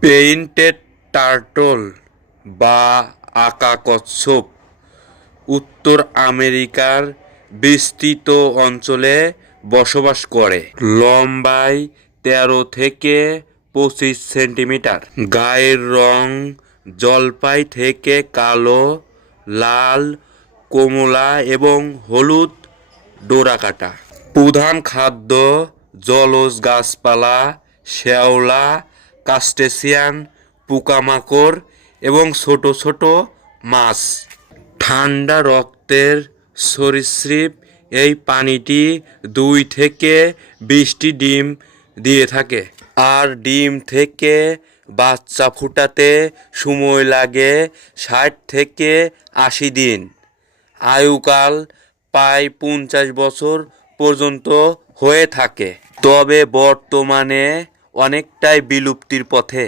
Painted turtle বা আকা কচ্ছপ উত্তর আমেরিকার বিস্তৃত অঞ্চলে বসবাস করে। লম্বায় তেরো থেকে পঁচিশ সেন্টিমিটার। গায়ের রং জলপাই থেকে কালো, লাল, কমলা এবং হলুদ ডোরাকাটা। প্রধান খাদ্য জলজ গাছপালা, শ্যাওলা কাস্টেসিয়ান, পোকামাকড় এবং ছোট ছোট মাছ। ঠান্ডা রক্তের সরীসৃপ এই পানিটি দুই থেকে বিশটি ডিম দিয়ে থাকে আর ডিম থেকে বাচ্চা ফুটাতে সময় লাগে ষাট থেকে আশি দিন। আয়ুকাল প্রায় পঞ্চাশ বছর পর্যন্ত হয়ে থাকে। তবে বর্তমানে অনেকটাই বিলুপ্তির পথে।